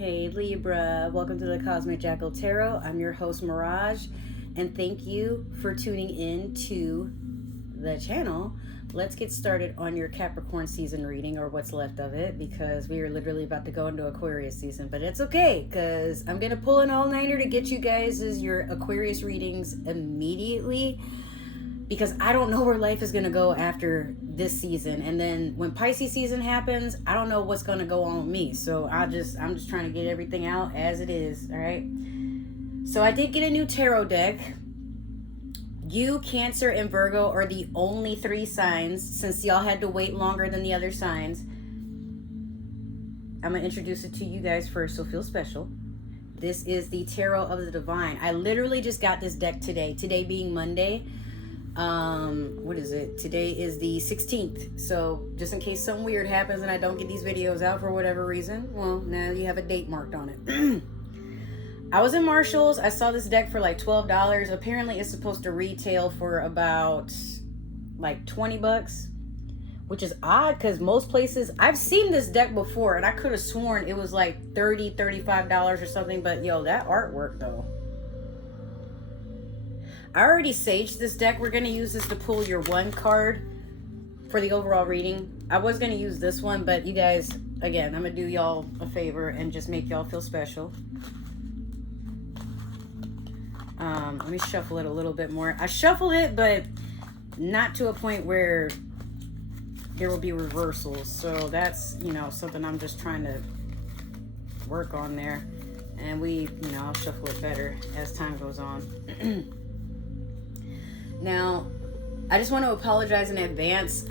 Hey Libra, welcome to the Cosmic Jackal Tarot. I'm your host Mirage, and thank you for tuning in to the channel. Let's get started on your Capricorn season reading, or what's left of it, because we are literally about to go into Aquarius season. But it's okay, because I'm going to pull an all-nighter to get you guys your Aquarius readings immediately, because I don't know where life is going to go after this season. And then when Pisces season happens, I don't know what's going to go on with me. So I'm just trying to get everything out as it is. All right. So I did get a new tarot deck. You, Cancer, and Virgo are the only 3 signs, since y'all had to wait longer than the other signs. I'm going to introduce it to you guys first, so feel special. This is the Tarot of the Divine. I literally just got this deck today. Today being Monday. What is it? Today is the 16th. So just in case something weird happens and I don't get these videos out for whatever reason, well, now you have a date marked on it. I was in Marshall's. I saw this deck for like $12. Apparently it's supposed to retail for about like $20, which is odd because most places, I've seen this deck before and I could have sworn it was like $30, $35 or something. But yo, that artwork though. I already saged this deck. We're going to use this to pull your 1 card for the overall reading. I was going to use this one, but you guys, again, I'm going to do y'all a favor and just make y'all feel special. Let me shuffle it a little bit more. I shuffled it, but not to a point where there will be reversals. So that's, something I'm just trying to work on there. And I'll shuffle it better as time goes on. Now, I just want to apologize in advance.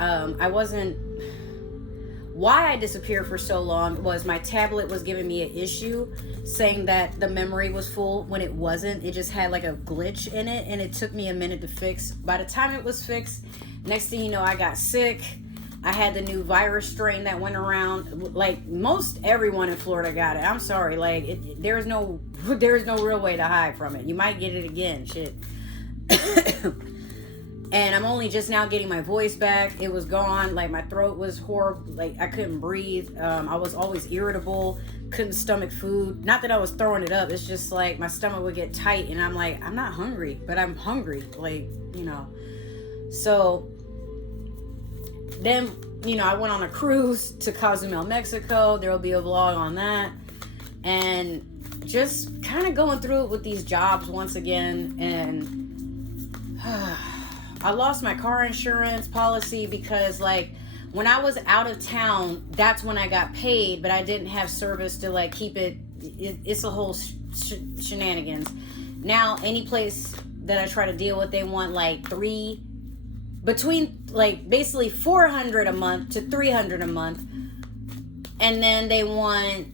Why I disappeared for so long was my tablet was giving me an issue, saying that the memory was full when it wasn't. It just had like a glitch in it, and it took me a minute to fix. By the time it was fixed, next thing you know, I got sick. I had the new virus strain that went around. Like most everyone in Florida got it. I'm sorry. Like there is no real way to hide from it. You might get it again. Shit. And I'm only just now getting my voice back. It was gone. Like my throat was horrible. Like I couldn't breathe. I was always irritable. Couldn't stomach food. Not that I was throwing it up. It's just like my stomach would get tight. And I'm like, I'm not hungry, but I'm hungry. So then, I went on a cruise to Cozumel, Mexico. There will be a vlog on that. And just kind of going through it with these jobs once again. And I lost my car insurance policy because when I was out of town, that's when I got paid, but I didn't have service to keep it. It's a whole shenanigans. Now, any place that I try to deal with, they want between basically $400 a month to $300 a month. And then they want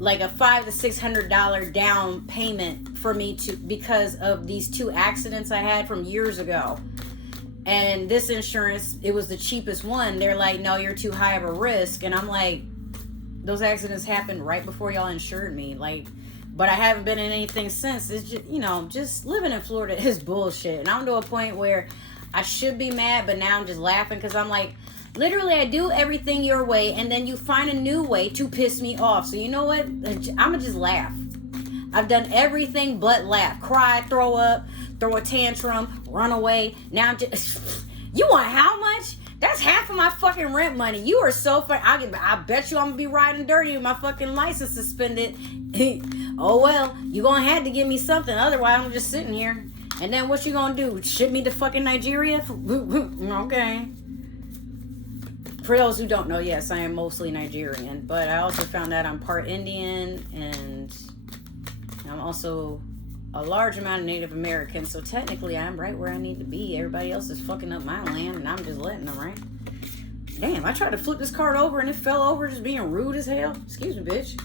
a $500 to $600 down payment for me because of these 2 accidents I had from years ago. And this insurance, it was the cheapest one. They're like, no, you're too high of a risk. And I'm like, those accidents happened right before y'all insured me. But I haven't been in anything since. It's just, just living in Florida is bullshit. And I'm to a point where I should be mad, but now I'm just laughing because I'm like, literally, I do everything your way, and then you find a new way to piss me off. So you know what? I'm going to just laugh. I've done everything but laugh. Cry, throw up, throw a tantrum, run away. Now I'm just... You want how much? That's half of my fucking rent money. You are so funny. I bet you I'm going to be riding dirty with my fucking license suspended. Oh, well, you going to have to give me something. Otherwise, I'm just sitting here. And then what you going to do? Ship me to fucking Nigeria? Okay. For those who don't know, yes, I am mostly Nigerian, but I also found out I'm part Indian, and I'm also a large amount of Native American, so technically I'm right where I need to be. Everybody else is fucking up my land, and I'm just letting them, right? Damn, I tried to flip this card over, and it fell over just being rude as hell. Excuse me, bitch.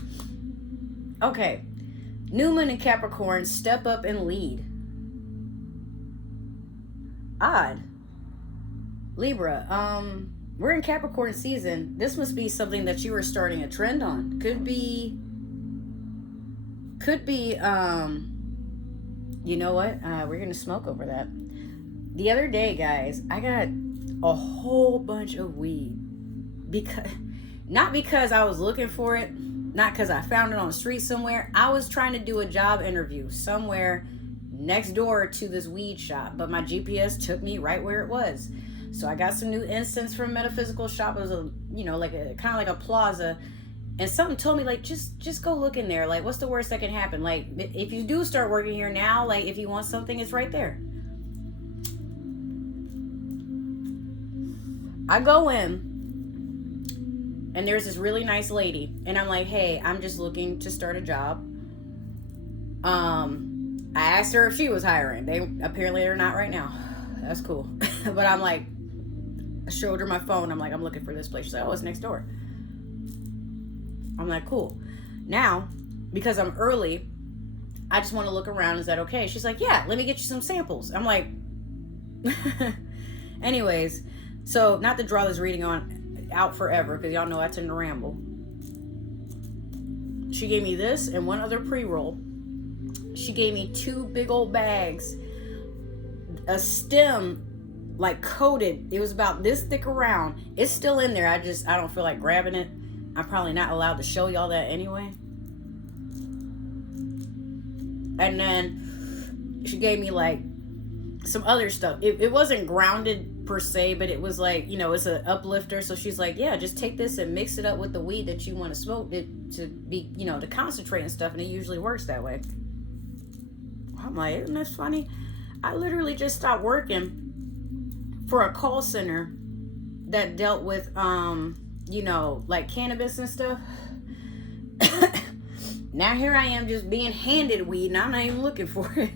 Okay. Newman and Capricorn, step up and lead. Odd. Libra, we're in Capricorn season. This must be something that you are starting a trend on. Could be, you know what? We're going to smoke over that. The other day, guys, I got a whole bunch of weed. Not because I was looking for it. not because I found it on the street somewhere. I was trying to do a job interview somewhere next door to this weed shop, but my GPS took me right where it was. So I got some new incense from a metaphysical shop. It was a, you know, like a kind of like a plaza, and something told me, like, just go look in there. Like, what's the worst that can happen? Like, if you do start working here now, like, if you want something, it's right there. I go in, and there's this really nice lady, and I'm like, hey, I'm just looking to start a job. I asked her if she was hiring. They're not right now. That's cool. But I'm like, I showed her my phone. I'm like, I'm looking for this place. She's like, oh, it's next door. I'm like, cool. Now, because I'm early, I just want to look around. Is that okay? She's like, yeah, let me get you some samples. I'm like, anyways, so not to draw this reading out forever, because y'all know I tend to ramble. She gave me this and one other pre-roll. She gave me 2 big old bags, a stem like coated. It was about this thick around. It's still in there. I don't feel like grabbing it. I'm probably not allowed to show y'all that anyway. And then she gave me like some other stuff. It wasn't grounded per se, but it was like, you know, it's an uplifter. So she's like, yeah, just take this and mix it up with the weed that you want to smoke to be, you know, to concentrate and stuff. And it usually works that way. I'm like, isn't this funny? I literally just stopped working for a call center that dealt with, you know, like cannabis and stuff. Now here I am just being handed weed, and I'm not even looking for it.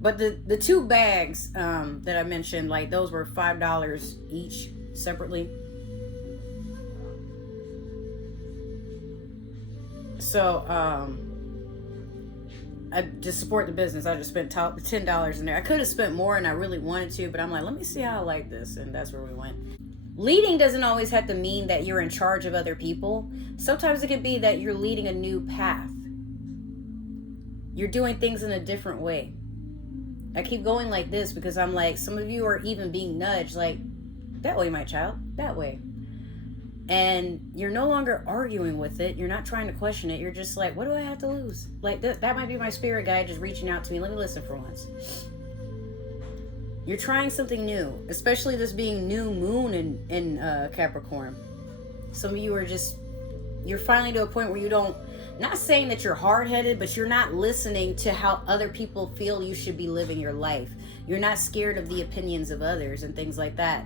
But the 2 bags that I mentioned, like those were $5 each separately. So to support the business, I just spent $10 in there. I could have spent more, and I really wanted to, but I'm like, let me see how I like this, and that's where we went. Leading doesn't always have to mean that you're in charge of other people. Sometimes it can be that you're leading a new path. You're doing things in a different way. I keep going like this because I'm like, some of you are even being nudged, like, that way, my child, that way. And you're no longer arguing with it. You're not trying to question it. You're just like, what do I have to lose? Like, that might be my spirit guide just reaching out to me. Let me listen for once. You're trying something new, especially this being new moon in Capricorn. Some of you are you're finally to a point where you don't, not saying that you're hard-headed, but you're not listening to how other people feel you should be living your life. You're not scared of the opinions of others and things like that.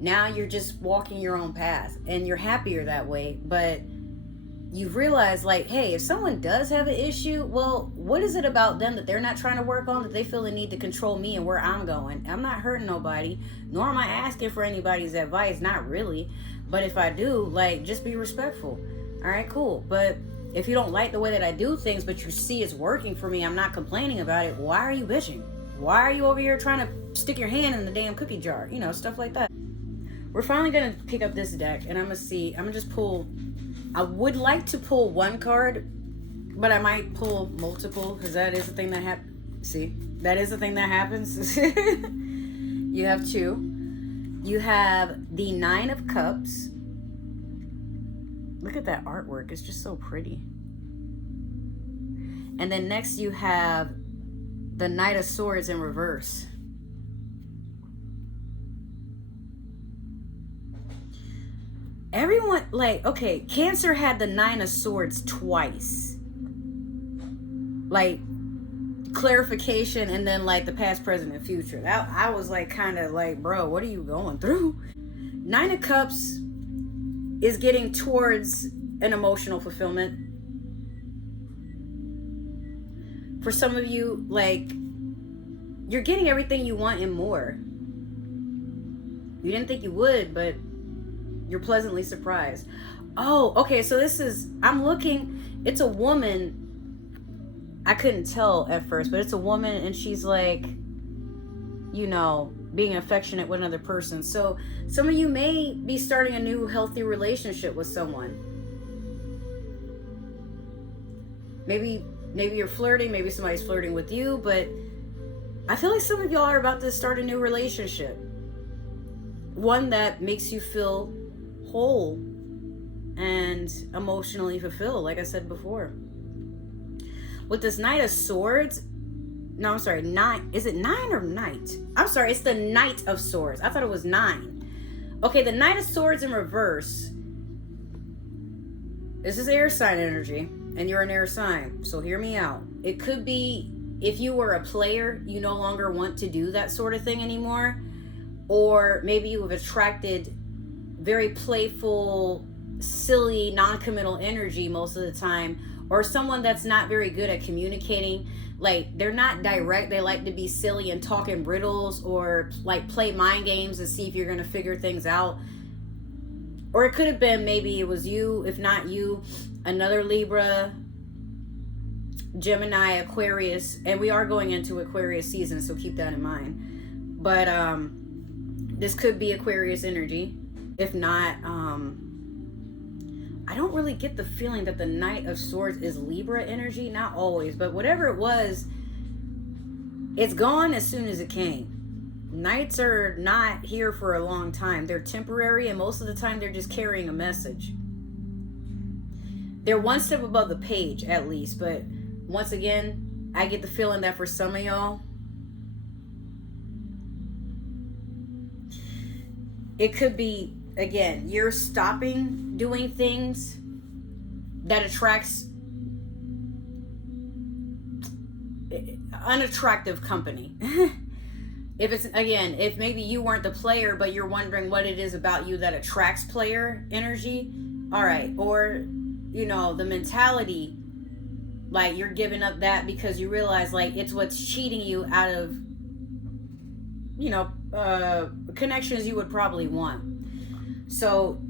Now you're just walking your own path, and you're happier that way. But you've realized, like, hey, if someone does have an issue, well, what is it about them that they're not trying to work on, that they feel the need to control me and where I'm going? I'm not hurting nobody, nor am I asking for anybody's advice, not really. But if I do, like, just be respectful. All right, cool. But if you don't like the way that I do things, but you see it's working for me, I'm not complaining about it, why are you bitching? Why are you over here trying to stick your hand in the damn cookie jar? You know, stuff like that. We're finally going to pick up this deck, and I'm going to just pull. I would like to pull one card, but I might pull multiple, because that is the thing that happens. See, that is the thing that happens. You have 2. You have the 9 of Cups. Look at that artwork. It's just so pretty. And then next you have the Knight of Swords in reverse. Everyone, like, okay, Cancer had the 9 of Swords twice. Like, clarification, and then, like, the past, present, and future. That, I was, like, kind of like, bro, what are you going through? 9 of Cups is getting towards an emotional fulfillment. For some of you, like, you're getting everything you want and more. You didn't think you would, but you're pleasantly surprised. Oh, okay, so I'm looking, it's a woman. I couldn't tell at first, but it's a woman, and she's like, you know, being affectionate with another person. So some of you may be starting a new healthy relationship with someone. Maybe you're flirting, maybe somebody's flirting with you, but I feel like some of y'all are about to start a new relationship. One that makes you feel whole and emotionally fulfilled, like I said before. With this Knight of Swords, no, I'm sorry, 9. Is it 9 or Knight? I'm sorry, it's the Knight of Swords. I thought it was 9. Okay, the Knight of Swords in reverse. This is air sign energy, and you're an air sign, so hear me out. It could be if you were a player, you no longer want to do that sort of thing anymore, or maybe you have attracted very playful, silly, non-committal energy most of the time, or someone that's not very good at communicating. Like, they're not direct. They like to be silly and talk in riddles, or like play mind games and see if you're going to figure things out. Or it could have been, maybe it was you, if not you, another Libra, Gemini, Aquarius, and we are going into Aquarius season, so keep that in mind. But this could be Aquarius energy. If not, I don't really get the feeling that the Knight of Swords is Libra energy. Not always, but whatever it was, it's gone as soon as it came. Knights are not here for a long time. They're temporary, and most of the time they're just carrying a message. They're one step above the page, at least. But once again, I get the feeling that for some of y'all, it could be, again, you're stopping doing things that attracts unattractive company. If it's, again, if maybe you weren't the player, but you're wondering what it is about you that attracts player energy, all right. Or, you know, the mentality, like you're giving up that because you realize like it's what's cheating you out of, you know, connections you would probably want. So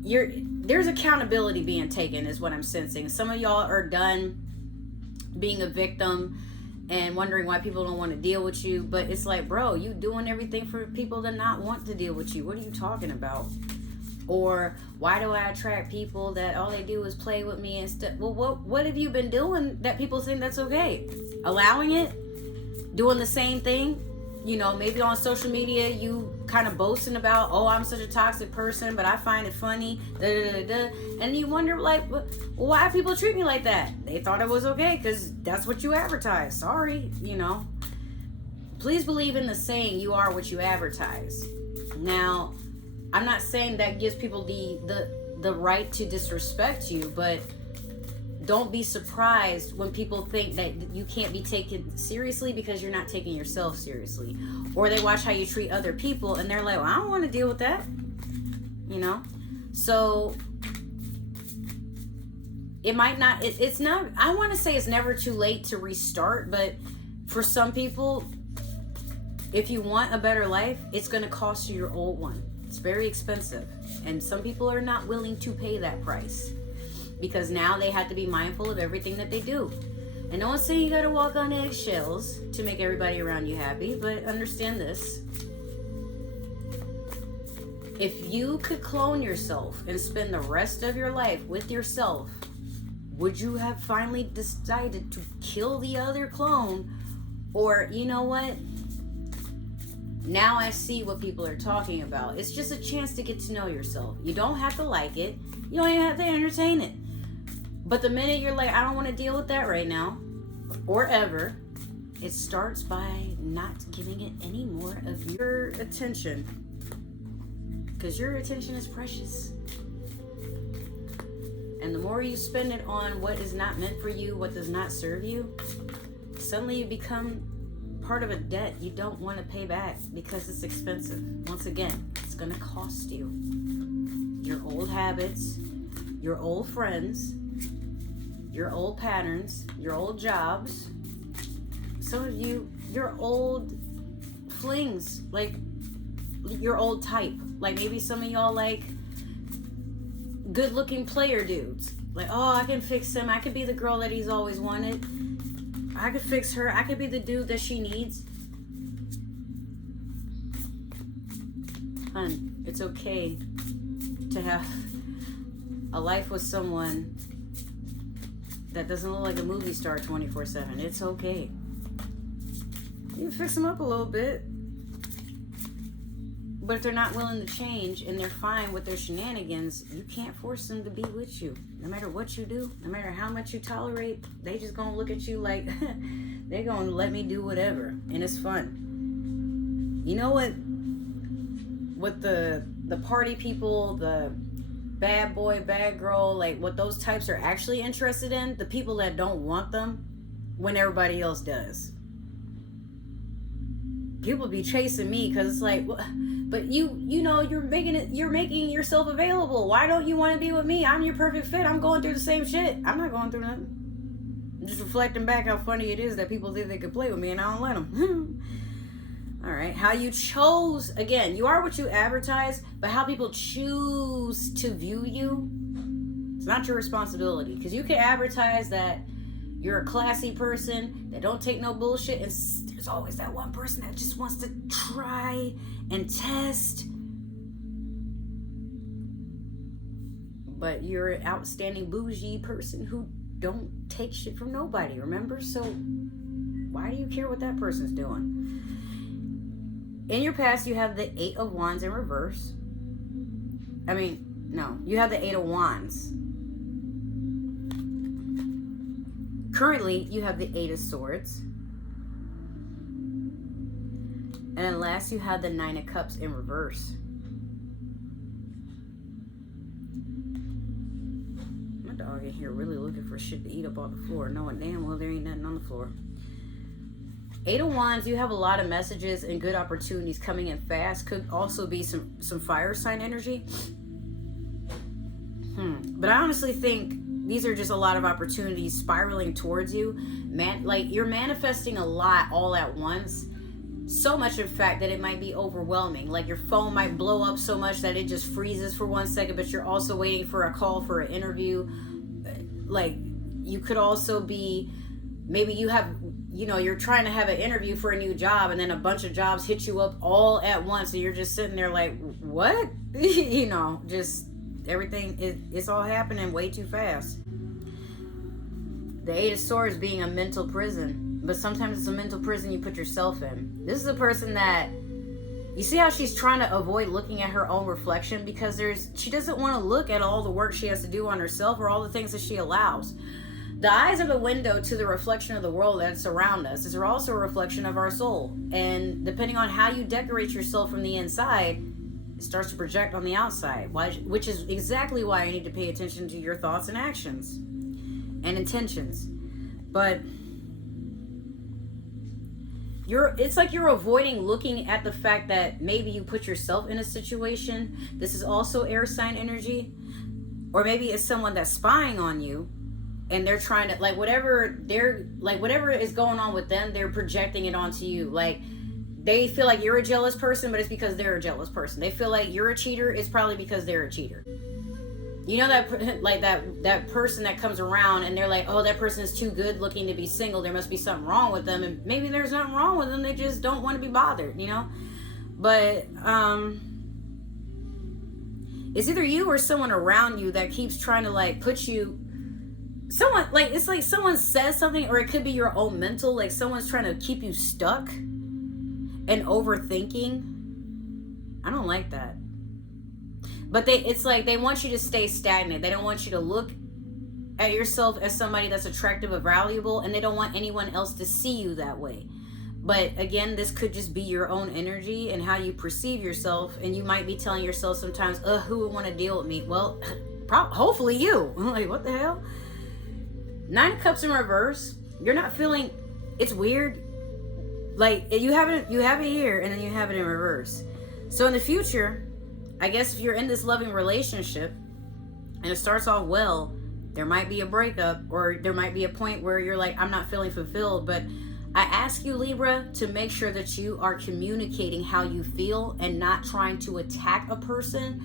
there's accountability being taken is what I'm sensing. Some of y'all are done being a victim and wondering why people don't want to deal with you. But it's like, bro, you doing everything for people to not want to deal with you. What are you talking about? Or why do I attract people that all they do is play with me and stuff? Well, what have you been doing that people think that's okay? Allowing it? Doing the same thing? You know, maybe on social media you kind of boasting about, oh, I'm such a toxic person, but I find it funny, and you wonder, like, why people treat me like that? They thought it was okay because that's what you advertise. Sorry, you know. Please believe in the saying, you are what you advertise. Now, I'm not saying that gives people the right to disrespect you, but don't be surprised when people think that you can't be taken seriously because you're not taking yourself seriously. Or they watch how you treat other people and they're like, well, I don't want to deal with that. You know? So it might not, it's not, I want to say it's never too late to restart, but for some people, if you want a better life, it's going to cost you your old one. It's very expensive. And some people are not willing to pay that price, because now they have to be mindful of everything that they do. And no one's saying you gotta walk on eggshells to make everybody around you happy, but understand this. If you could clone yourself and spend the rest of your life with yourself, would you have finally decided to kill the other clone? Or, you know what? Now I see what people are talking about. It's just a chance to get to know yourself. You don't have to like it. You don't even have to entertain it. But the minute you're like, I don't want to deal with that right now, or ever, it starts by not giving it any more of your attention. Because your attention is precious. And the more you spend it on what is not meant for you, what does not serve you, suddenly you become part of a debt you don't want to pay back because it's expensive. Once again, it's going to cost you. Your old habits, your old friends, your old patterns, your old jobs, some of you, your old flings, like your old type. Like maybe some of y'all like good looking player dudes. Like, oh, I can fix him. I could be the girl that he's always wanted. I could fix her. I could be the dude that she needs. Hun, it's okay to have a life with someone that doesn't look like a movie star 24/7. It's okay. You can fix them up a little bit. But if they're not willing to change and they're fine with their shenanigans, you can't force them to be with you. No matter what you do, no matter how much you tolerate, they just gonna look at you like they're gonna let me do whatever, and it's fun. You know what the party people, the bad boy, bad girl, like what those types are actually interested in? The people that don't want them when everybody else does. People be chasing me because it's like, but you know, you're making yourself available. Why don't you want to be with me? I'm your perfect fit. I'm going through the same shit. I'm not going through nothing. I'm just reflecting back how funny it is that people think they could play with me and I don't let them. All right, how you chose, again, you are what you advertise, but how people choose to view you, it's not your responsibility. Because you can advertise that you're a classy person that don't take no bullshit, and there's always that one person that just wants to try and test. But you're an outstanding bougie person who don't take shit from nobody, remember? So why do you care what that person's doing? In your past, you have the 8 of Wands in reverse. You have the 8 of Wands. Currently, you have the 8 of Swords. And then last, you have the 9 of Cups in reverse. My dog in here really looking for shit to eat up on the floor, knowing damn well there ain't nothing on the floor. 8 of Wands, you have a lot of messages and good opportunities coming in fast. Could also be some fire sign energy. But I honestly think these are just a lot of opportunities spiraling towards you. Like you're manifesting a lot all at once. So much, in fact, that it might be overwhelming. Like your phone might blow up so much that it just freezes for 1 second, but you're also waiting for a call for an interview. Like you could also be, maybe you have, you're trying to have an interview for a new job and then a bunch of jobs hit you up all at once. So you're just sitting there like, what? Just everything, it's all happening way too fast. The 8 of Swords being a mental prison, but sometimes it's a mental prison you put yourself in. This is a person that, you see how she's trying to avoid looking at her own reflection because she doesn't want to look at all the work she has to do on herself or all the things that she allows. The eyes are the window to the reflection of the world that's around us. It's also a reflection of our soul. And depending on how you decorate yourself from the inside, it starts to project on the outside, which is exactly why you need to pay attention to your thoughts and actions and intentions. But it's like you're avoiding looking at the fact that maybe you put yourself in a situation. This is also air sign energy. Or maybe it's someone that's spying on you. And they're trying to, whatever is going on with them, they're projecting it onto you. Like, they feel like you're a jealous person, but it's because they're a jealous person. They feel like you're a cheater, it's probably because they're a cheater. You know that person that comes around and they're like, oh, that person is too good looking to be single. There must be something wrong with them. And maybe there's nothing wrong with them. They just don't want to be bothered, But, it's either you or someone around you that keeps trying to, put you... it's like someone says something, or it could be your own mental, like someone's trying to keep you stuck and overthinking. I don't like that. But it's like they want you to stay stagnant. They don't want you to look at yourself as somebody that's attractive or valuable, and they don't want anyone else to see you that way. But again, this could just be your own energy and how you perceive yourself, and you might be telling yourself sometimes, who would want to deal with me? Well, hopefully you. Like, what the hell? 9 of Cups in reverse. You're not feeling, it's weird. Like you have it here and then you have it in reverse. So in the future, I guess if you're in this loving relationship and it starts off well, there might be a breakup, or there might be a point where you're like, I'm not feeling fulfilled. But I ask you, Libra, to make sure that you are communicating how you feel and not trying to attack a person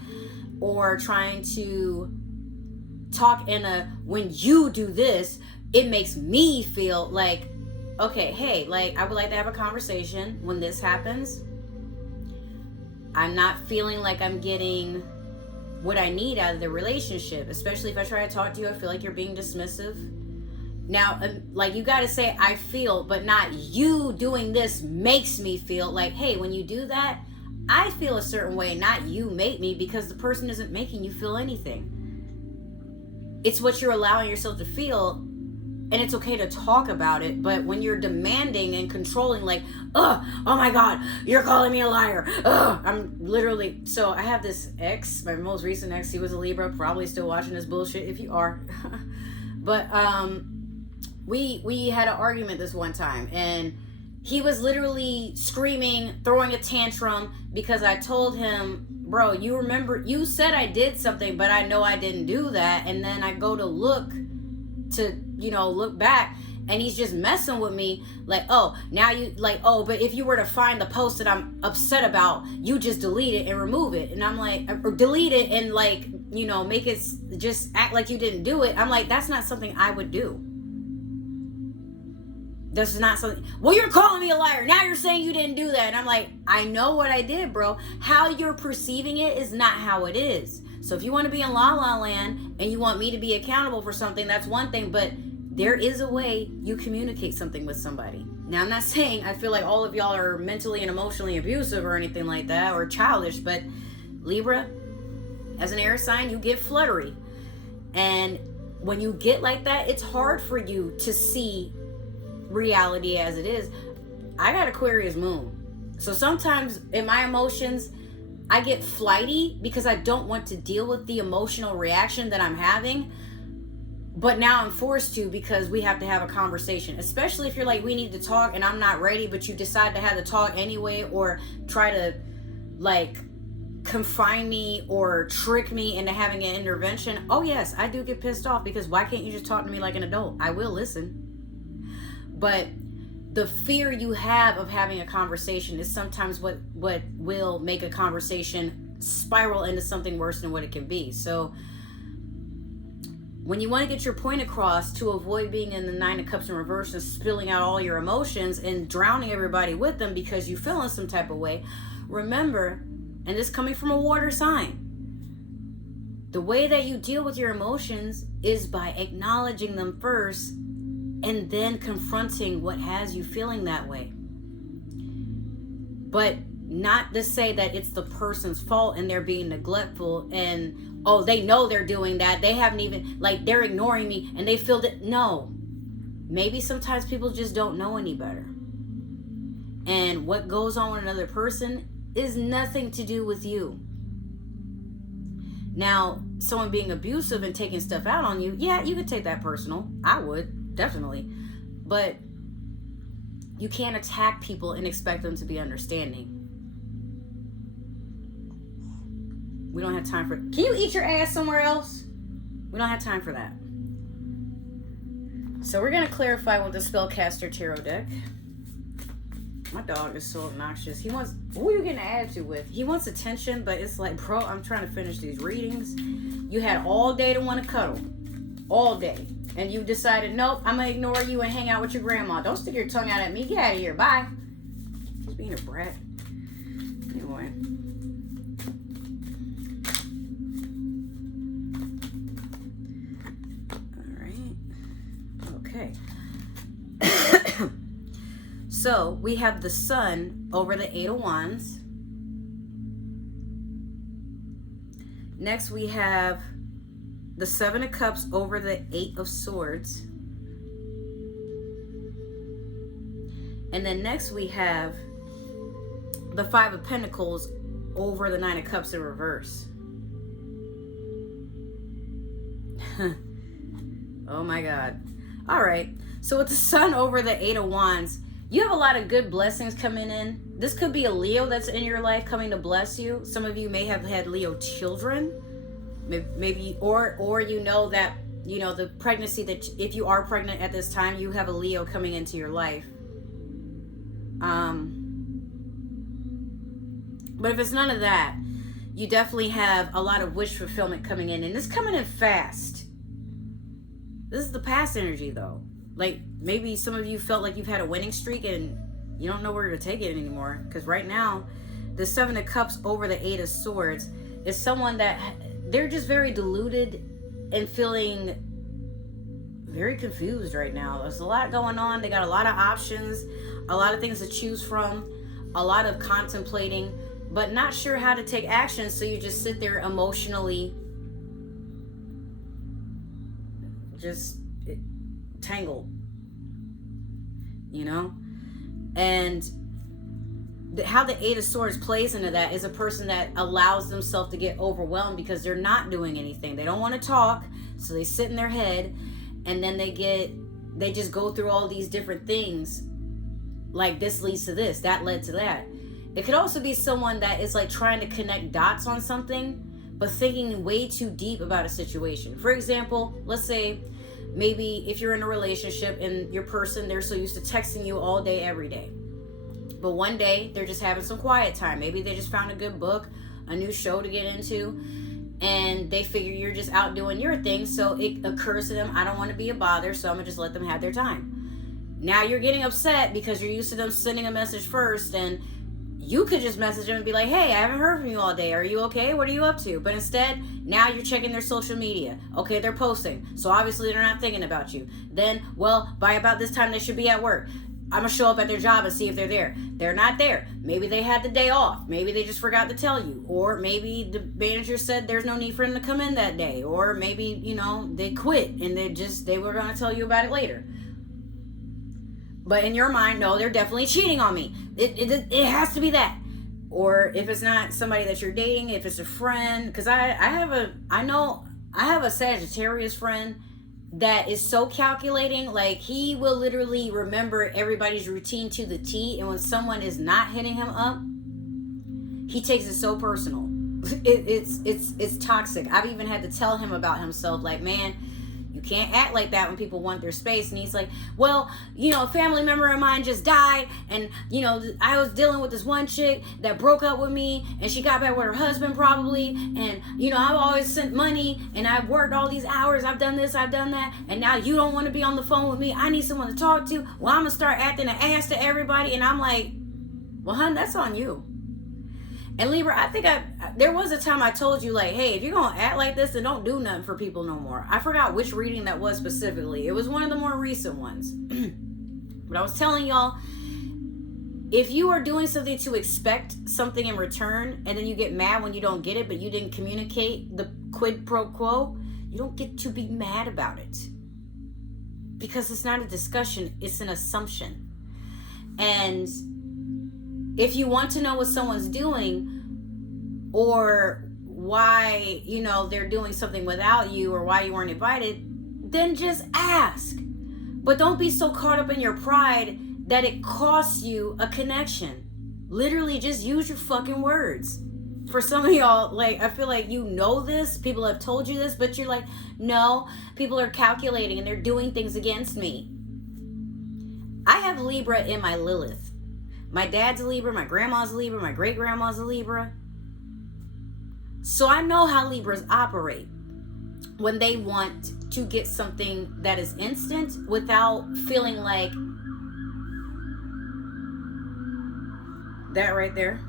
or trying to talk in when you do this, it makes me feel like, okay, hey, I would like to have a conversation when this happens. I'm not feeling like I'm getting what I need out of the relationship, especially if I try to talk to you, I feel like you're being dismissive. Now, you got to say, I feel, but not you doing this makes me feel like, hey, when you do that, I feel a certain way, not you make me, because the person isn't making you feel anything. It's what you're allowing yourself to feel, and it's okay to talk about it. But when you're demanding and controlling, like, oh my God, you're calling me a liar. I'm literally, so I have this ex, my most recent ex, he was a Libra, probably still watching this bullshit if you are. But we had an argument this one time, and he was literally screaming, throwing a tantrum, because I told him, bro, you remember, you said I did something, but I know I didn't do that. And then I go to look back, and he's just messing with me, like, oh, now you, like, oh, but if you were to find the post that I'm upset about, you just delete it and remove it. And I'm like, or delete it and, like, make it, just act like you didn't do it. I'm like, that's not something I would do. This is not something, well, you're calling me a liar. Now you're saying you didn't do that. And I'm like, I know what I did, bro. How you're perceiving it is not how it is. So if you want to be in La La Land and you want me to be accountable for something, that's one thing. But there is a way you communicate something with somebody. Now, I'm not saying I feel like all of y'all are mentally and emotionally abusive or anything like that, or childish, but Libra, as an air sign, you get fluttery. And when you get like that, it's hard for you to see reality as it is. I got Aquarius moon, so sometimes in my emotions I get flighty because I don't want to deal with the emotional reaction that I'm having, but now I'm forced to, because we have to have a conversation, especially if you're like, we need to talk, and I'm not ready, but you decide to have the talk anyway, or try to, like, confine me or trick me into having an intervention. Oh yes, I do get pissed off, because why can't you just talk to me like an adult? I will listen. But the fear you have of having a conversation is sometimes what will make a conversation spiral into something worse than what it can be. So when you want to get your point across, to avoid being in the Nine of Cups in reverse and spilling out all your emotions and drowning everybody with them because you feel in some type of way, remember, and this coming from a water sign, the way that you deal with your emotions is by acknowledging them first, and then confronting what has you feeling that way. But not to say that it's the person's fault and they're being neglectful and, oh, they know they're doing that. They haven't even, like, they're ignoring me and they feel that. No. Maybe sometimes people just don't know any better. And what goes on with another person is nothing to do with you. Now, someone being abusive and taking stuff out on you, yeah, you could take that personal. I would. Definitely. But you can't attack people and expect them to be understanding. We don't have time for... Can you eat your ass somewhere else? We don't have time for that. So we're going to clarify with the Spellcaster Tarot deck. My dog is so obnoxious. He wants... Who are you getting an attitude with? He wants attention, but it's like, bro, I'm trying to finish these readings. You had all day to want to cuddle. All day. And you decided, nope, I'm going to ignore you and hang out with your grandma. Don't stick your tongue out at me. Get out of here. Bye. Just being a brat. Anyway. All right. Okay. So, we have the Sun over the Eight of Wands. Next, we have the Seven of Cups over the Eight of Swords. And then next we have the Five of Pentacles over the Nine of Cups in reverse. Oh my God. All right. So with the Sun over the Eight of Wands, you have a lot of good blessings coming in. This could be a Leo that's in your life coming to bless you. Some of you may have had Leo children. Maybe, or you know that, you know, the pregnancy, that if you are pregnant at this time, you have a Leo coming into your life. But if it's none of that, you definitely have a lot of wish fulfillment coming in, and this coming in fast. This is the past energy though. Like, maybe some of you felt like you've had a winning streak and you don't know where to take it anymore, because right now the Seven of Cups over the Eight of Swords is someone that they're just very deluded and feeling very confused right now. There's a lot going on. They got a lot of options, a lot of things to choose from, a lot of contemplating. but not sure how to take action, so you just sit there emotionally just tangled, you know? And how the Eight of Swords plays into that is a person that allows themselves to get overwhelmed because they're not doing anything. They don't want to talk, so they sit in their head, and then they just go through all these different things, like this leads to this, that led to that. It could also be someone that is like trying to connect dots on something, but thinking way too deep about a situation. For example, let's say maybe if you're in a relationship and your person, they're so used to texting you all day, every day. But one day they're just having some quiet time. Maybe they just found a good book, a new show to get into, and they figure you're just out doing your thing. So it occurs to them, I don't want to be a bother, so I'm going to just let them have their time. Now you're getting upset because you're used to them sending a message first, and you could just message them and be like, hey, I haven't heard from you all day. Are you okay? What are you up to? But instead, now you're checking their social media. Okay, they're posting. So obviously they're not thinking about you. Then, well, by about this time, they should be at work. I'm going to show up at their job and see if they're there. They're not there. Maybe they had the day off. Maybe they just forgot to tell you. Or maybe the manager said there's no need for them to come in that day. Or maybe, you know, they quit and they were going to tell you about it later. But in your mind, no, they're definitely cheating on me. It has to be that. Or if it's not somebody that you're dating, if it's a friend, because I have a Sagittarius friend that is so calculating. Like, he will literally remember everybody's routine to the T, and when someone is not hitting him up, he takes it so personal. It's toxic. I've even had to tell him about himself, like, man, you can't act like that when people want their space. And he's like, well, you know, a family member of mine just died, and, you know, I was dealing with this one chick that broke up with me, and she got back with her husband probably, and, you know, I've always sent money, and I've worked all these hours, I've done this, I've done that, and now you don't want to be on the phone with me. I need someone to talk to. Well, I'm gonna start acting an ass to everybody. And I'm like, well, hun, that's on you. And Libra, I think there was a time I told you, like, hey, if you're going to act like this, then don't do nothing for people no more. I forgot which reading that was specifically. It was one of the more recent ones. But I was telling y'all, if you are doing something to expect something in return, and then you get mad when you don't get it, but you didn't communicate the quid pro quo, you don't get to be mad about it. Because it's not a discussion, it's an assumption. And if you want to know what someone's doing, or why, you know, they're doing something without you, or why you weren't invited, then just ask. But don't be so caught up in your pride that it costs you a connection. Literally, just use your fucking words. For some of y'all, like, I feel like you know this, people have told you this, but you're like, no, people are calculating and they're doing things against me. I have Libra in my Lilith. My dad's a Libra, my grandma's a Libra, my great-grandma's a Libra. So I know how Libras operate when they want to get something that is instant without feeling like that right there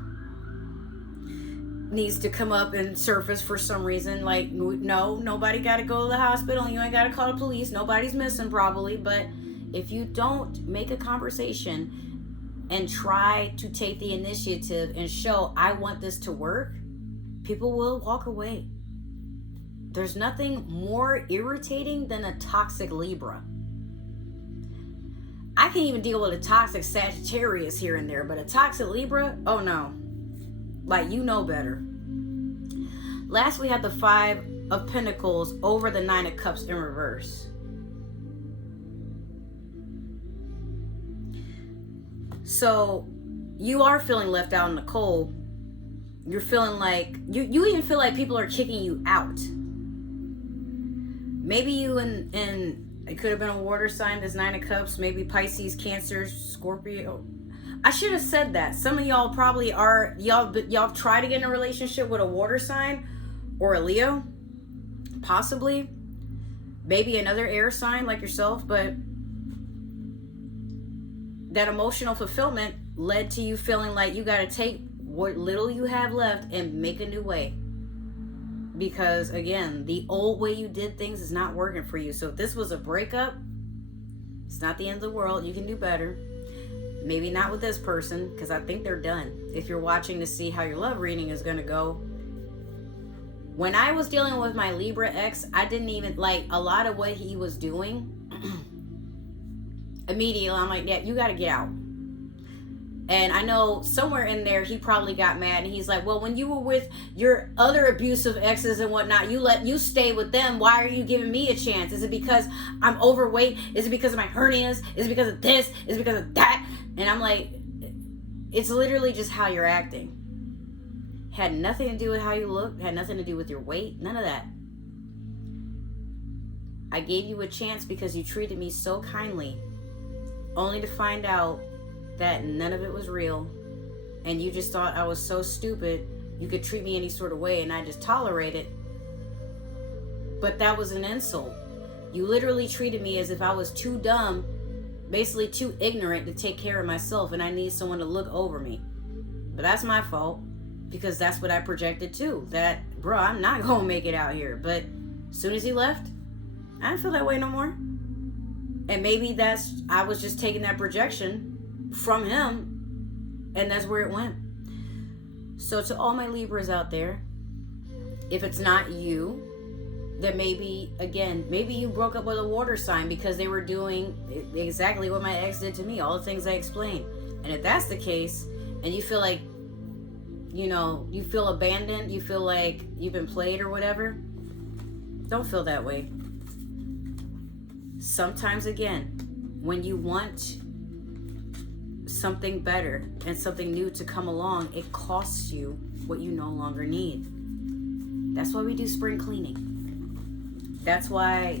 needs to come up and surface for some reason. Like, no, nobody got to go to the hospital. You ain't got to call the police. Nobody's missing probably. But if you don't make a conversation and try to take the initiative and show, I want this to work, people will walk away. There's nothing more irritating than a toxic Libra. I can even deal with a toxic Sagittarius here and there, but a toxic Libra, oh no. Like, you know better. Last, we had the Five of Pentacles over the Nine of Cups in reverse. So you are feeling left out in the cold. You're feeling like, you even feel like people are kicking you out. Maybe you and it could have been a water sign, this Nine of Cups, maybe Pisces, Cancer, Scorpio. I should have said that. Some of y'all probably are, y'all try to get in a relationship with a water sign or a Leo, possibly. Maybe another air sign like yourself, but that emotional fulfillment led to you feeling like you got to take what little you have left and make a new way. Because again, the old way you did things is not working for you. So if this was a breakup, it's not the end of the world. You can do better. Maybe not with this person, because I think they're done. If you're watching to see how your love reading is going to go. When I was dealing with my Libra ex, I didn't even like a lot of what he was doing. Immediately, I'm like, yeah, you got to get out. And I know somewhere in there, he probably got mad. And he's like, well, when you were with your other abusive exes and whatnot, you stay with them. Why are you giving me a chance? Is it because I'm overweight? Is it because of my hernias? Is it because of this? Is it because of that? And I'm like, it's literally just how you're acting. Had nothing to do with how you look. Had nothing to do with your weight. None of that. I gave you a chance because you treated me so kindly, only to find out that none of it was real, and you just thought I was so stupid you could treat me any sort of way and I just tolerate it. But that was an insult. You literally treated me as if I was too dumb, basically too ignorant to take care of myself, and I need someone to look over me. But that's my fault, because that's what I projected too, that bro, I'm not gonna make it out here. But as soon as he left, I didn't feel that way no more. And maybe I was just taking that projection from him, and that's where it went. So to all my Libras out there, if it's not you, then maybe you broke up with a water sign because they were doing exactly what my ex did to me, all the things I explained. And if that's the case, and you feel like, you feel abandoned, you feel like you've been played or whatever, don't feel that way. Sometimes, again, when you want something better and something new to come along, it costs you what you no longer need. That's why we do spring cleaning. That's why,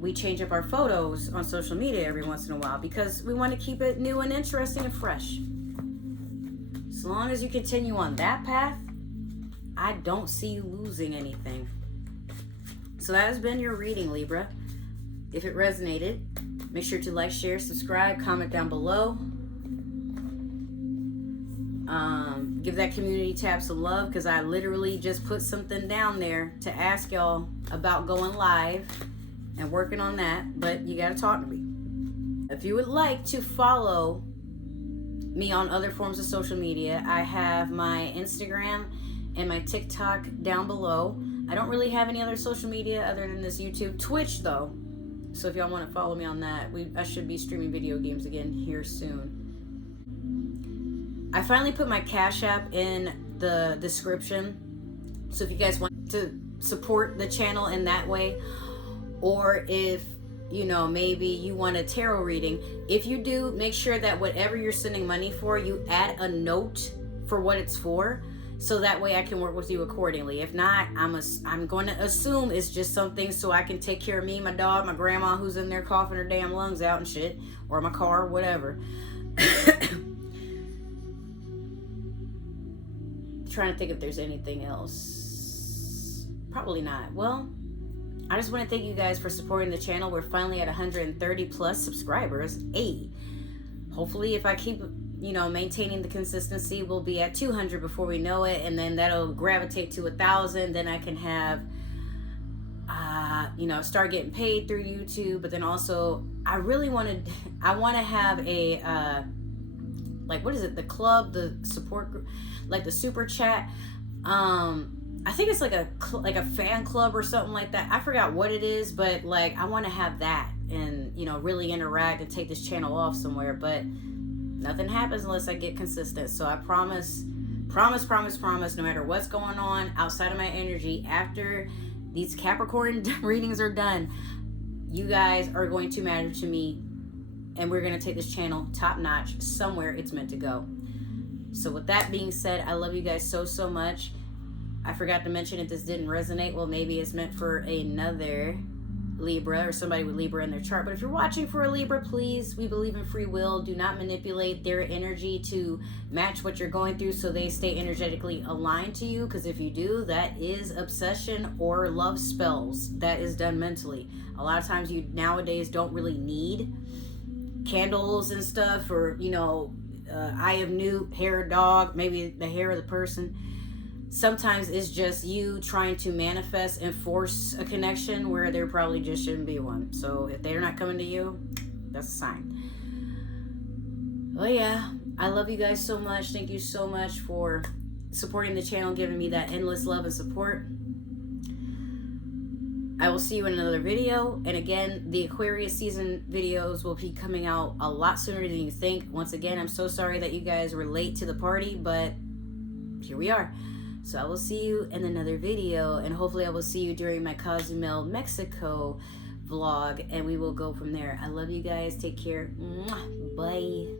we change up our photos on social media every once in a while, because we want to keep it new and interesting and fresh. As long as you continue on that path, I don't see you losing anything. So that has been your reading, Libra. If it resonated, make sure to like, share, subscribe, comment down below. Give that community tab some love, because I literally just put something down there to ask y'all about going live and working on that, but you got to talk to me. If you would like to follow me on other forms of social media, I have my Instagram and my TikTok down below. I don't really have any other social media other than this YouTube. Twitch, though. So if y'all want to follow me on that, I should be streaming video games again here soon. I finally put my Cash App in the description. So if you guys want to support the channel in that way, or if, maybe you want a tarot reading, if you do, make sure that whatever you're sending money for, you add a note for what it's for, so that way I can work with you accordingly. If not, I'm going to assume it's just something so I can take care of me, my dog, my grandma who's in there coughing her damn lungs out and shit, or my car, whatever. Trying to think if there's anything else. Probably not. Well, I just want to thank you guys for supporting the channel. We're finally at 130 plus subscribers. Hopefully, if I keep maintaining the consistency, we'll be at 200 before we know it, and then that'll gravitate to 1,000. Then I can have start getting paid through YouTube. But then also, I want to have a what is it, the club, the support group, like the super chat. I think it's like a fan club or something like that. I forgot what it is, but I want to have that and really interact and take this channel off somewhere. But nothing happens unless I get consistent. So I promise, no matter what's going on outside of my energy, after these Capricorn readings are done, you guys are going to matter to me, and we're going to take this channel top notch somewhere it's meant to go. So with that being said, I love you guys so much. I forgot to mention, if this didn't resonate, well, maybe it's meant for another Libra or somebody with Libra in their chart. But if you're watching for a Libra, please, we believe in free will. Do not manipulate their energy to match what you're going through so they stay energetically aligned to you, because if you do, that is obsession or love spells. That is done mentally. A lot of times you nowadays don't really need candles and stuff, or eye of newt, hair of dog, maybe the hair of the person. Sometimes it's just you trying to manifest and force a connection where there probably just shouldn't be one. So if they're not coming to you, that's a sign. Oh yeah, I love you guys so much. Thank you so much for supporting the channel, giving me that endless love and support. I will see you in another video. And again, the Aquarius season videos will be coming out a lot sooner than you think. Once again, I'm so sorry that you guys were late to the party, but here we are. So I will see you in another video, and hopefully I will see you during my Cozumel, Mexico vlog, and we will go from there. I love you guys. Take care. Bye.